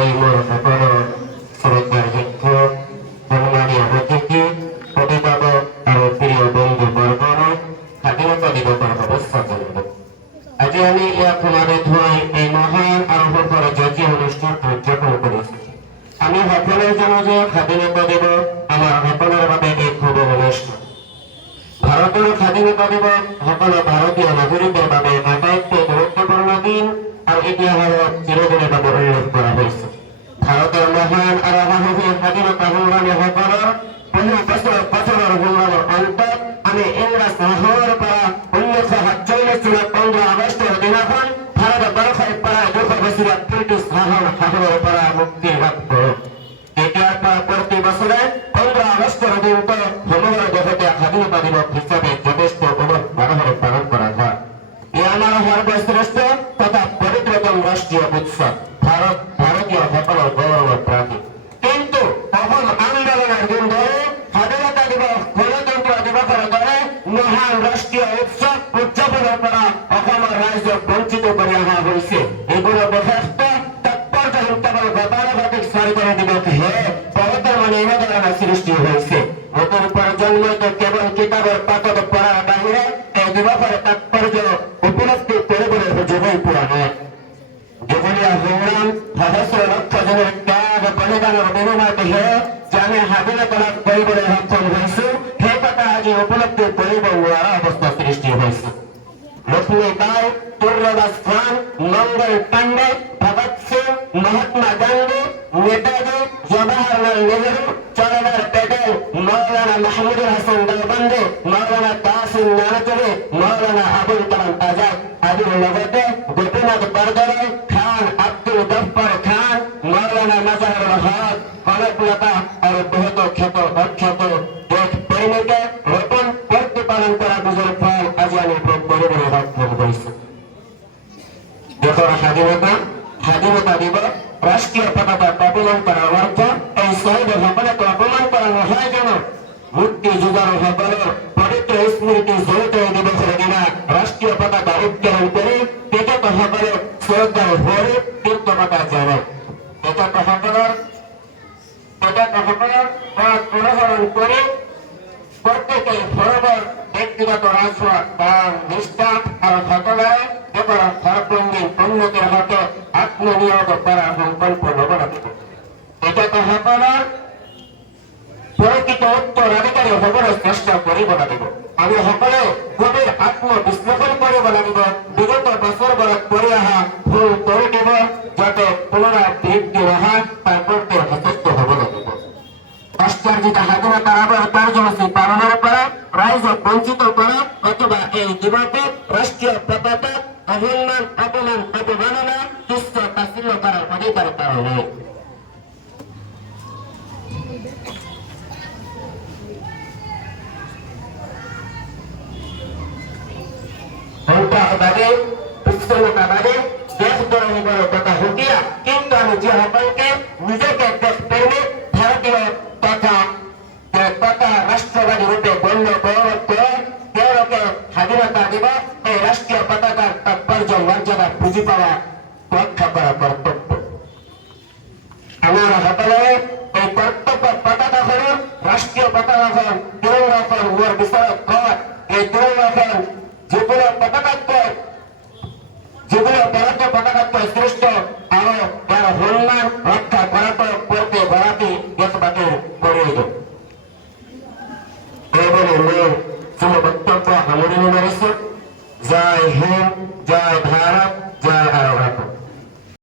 এই মোর সকল শ্রদ্ধার শিক্ষক সম্মানীয় অতিথি অভিভাবক আর প্রিয় বন্ধু বর্গণ স্বাধীনতা দিবসের অবস্থা করব। আজি আমি ইয়াত সমাবেত হৈ এই মহান আৰু সফল জাতীয় অনুষ্ঠান উদযাপন কৰিছো। আমি সকলোৱে জানো যে স্বাধীনতা দিৱস আমাৰ সকলোৰে বাবে এক শুভ অনুষ্ঠান। ভাৰতৰ স্বাধীনতা দিৱস সকলো ভাৰতীয় নাগৰিকৰ বাবে আটাইতকৈ গুৰুত্বপূৰ্ণ দিন আৰু ইতিহাসত চিৰদিনৰ বাবে উল্লেখ কৰা হৈছে। ভাৰতৰ মহান আৰু সাহসী স্বাধীনতা সংগ্ৰামীসকলৰ বহু বছৰৰ সংগ্ৰামৰ অন্তত আমি ইংৰাজ শাসনৰ পৰা 1947 চনত 15 আগষ্টৰ দিনাখন ভাৰতবৰ্ষই প্ৰায় 200 বছৰীয়া ব্ৰিটিছ শাসনৰ পৰা মুক্তি লাভ কৰে। তেতিয়াৰ পৰা প্ৰতি বছৰে 15 আগষ্টৰ দিনটো সমগ্ৰ দেশতে স্বাধীনতা দিৱস হিচাপে যথেষ্ট উলহ-মালহেৰে পালন কৰা হয়। ই আমাৰ সৰ্বশ্ৰেষ্ঠ তথা পবিত্ৰতম ৰাষ্ট্ৰীয় উৎসৱ, ভাৰতীয় সকলৰ গৌৰৱৰ প্ৰতীক। কিন্তু অসম আন্দোলনৰ দিন ধৰি স্বাধীনতা দিৱস, গণতন্ত্ৰ দিৱসৰ দৰে মহান ৰাষ্ট্ৰীয় উৎসৱ উদযাপনৰ পৰা অসমৰ ৰাইজক বঞ্চিত কৰি অহা হৈছে। এইবোৰৰ যথেষ্ট তাৎপৰ্যহীন কেৱল গতানুগতিক চৰকাৰী দিৱসহে বৰ্তমানে এনেধৰণৰ সৃষ্টি হৈছে। নতুন প্ৰজন্মইতো কেৱল কিতাপৰ পাতত পঢ়াৰ বাহিৰে এই দিৱসৰ তাৎপৰ্য উপলব্ধি কৰিবলৈ সুযোগেই পোৱা নাই। দীঘলীয়া সংগ্ৰাম, সহস্ৰ লক্ষ জনৰ ত্যাগ বলিদানৰ বিনিময়তহে যে আমি স্বাধীনতা লাভ কৰিবলৈ সক্ষম হৈছো, সেই কথা আজি উপলব্ধি কৰিব নোৱাৰা অৱস্থা সৃষ্টি হৈছে। লক্ষ্মী বাই, তুৰ্যদাস খান, মংগল পাণ্ডে, ভগৎ সিং, মহাত্মা গান্ধী, নেতাজী, জৱাহৰলাল নেহৰু, সরদার প্যাটেল, মৌলানা মাহমুদুল হাসান দেওবন্দি, মৌলানা কাসিম নানতুরি, মৌলানা আবুল কালাম আজাদ আদিৰ লগতে গোপীনাথ বৰদলৈ, খান আব্দুল গফ্ফাৰ খান, মৌলানা মাজহাৰুল হক, কনকলতা আৰু বহুতো খ্যাত অখ্যাত দেশ প্ৰেমিকে নতুন প্ৰতিপালন কৰা বীজৰ ফল আজি আমি ভোগ কৰিবলৈ সক্ষম হৈছো। দেশৰ স্বাধীনতা দিৱস, ৰাষ্ট্ৰীয় পতাকা অৱলম্বন কৰাৰ অৰ্থ এই শ্বহীদসকলক অপমান কৰা নহয় জানো? মুক্তিযুঁজাৰুসকলৰ পবিত্ৰ স্মৃতি জড়িত এই দিৱসৰ দিনা ৰাষ্ট্ৰীয় পতাকা উত্তোলন কৰি তেখেতসকলক শ্ৰদ্ধা ভৰি কৃতজ্ঞতা জনায়। তেখেতসকলৰ অনুসৰণ কৰি প্ৰত্যেকেই ঘৰৰ ব্যক্তিগত ৰাজপথ নিষ্ঠা আৰু সকলোৱে দেশৰ সৰ্বাংগীন উন্নতিৰ হকে আত্মনিয়োগ কৰাৰ সংকল্প ল'ব লাগিব। তেখেতসকলৰ প্ৰকৃত উত্তৰাধিকাৰী হ'বলৈ চেষ্টা কৰিব লাগিব। আমি সকলোৱে গভীৰ আত্মবিশ্লেষণ কৰিব লাগিব। বিগত বছৰবোৰত কৰি অহা ভুল ত্ৰুটিব যাতে পুনৰাবৃত্তি নহয় তাৰ প্ৰতি সচেষ্ট হ'ব লাগিব। ৰাষ্ট্ৰাৰ্জিত স্বাধীনতাৰ আৱৰ কাৰ্যসূচী পালনৰ পৰা ৰাইজক বঞ্চিত কৰা অথবা এই দিৱসত ৰাষ্ট্ৰীয় পতাকাক অপমাননা তুচ্ছ তাচ্ছিল্য কৰাৰ অধিকাৰ কাৰো নাই। সন্ত্ৰাসবাদী, বিচ্ছিন্নতাবাদী, দেশদ্ৰোহীবোৰৰ কথা সুকীয়া, কিন্তু আমি যিসকলকে নিজকে দেশপ্ৰেমিক ভাৰতীয় তথা ৰাষ্ট্ৰবাদী ৰূপে গণ্য গৌৰৱ কৰে, তেওঁলোকে স্বাধীনতা দিৱস এই ৰাষ্ট্ৰীয় পতাকাৰ তাৎপৰ্য মৰ্যাদা বুজি পোৱা, ৰক্ষা কৰা কৰ্তব্য। আমাৰ সকলোৱে এই কৰ্তব্য পতাকাখনৰ ৰাষ্ট্ৰীয় পতাকাখন তিৰংগাখন মোৰ বিচাৰত কয়, এই তিৰংগাখন যিকোনো ভাৰতীয় পতাকাতকৈ শ্ৰেষ্ঠ আৰু ইয়াৰ সন্মান ৰক্ষা কৰাটো প্ৰতিগৰাকী দেশবাসীৰ প্ৰয়োজন। এইবুলি মোৰ বক্তব্য সামৰণি মাৰিছো। জয় হিন্দ, জয়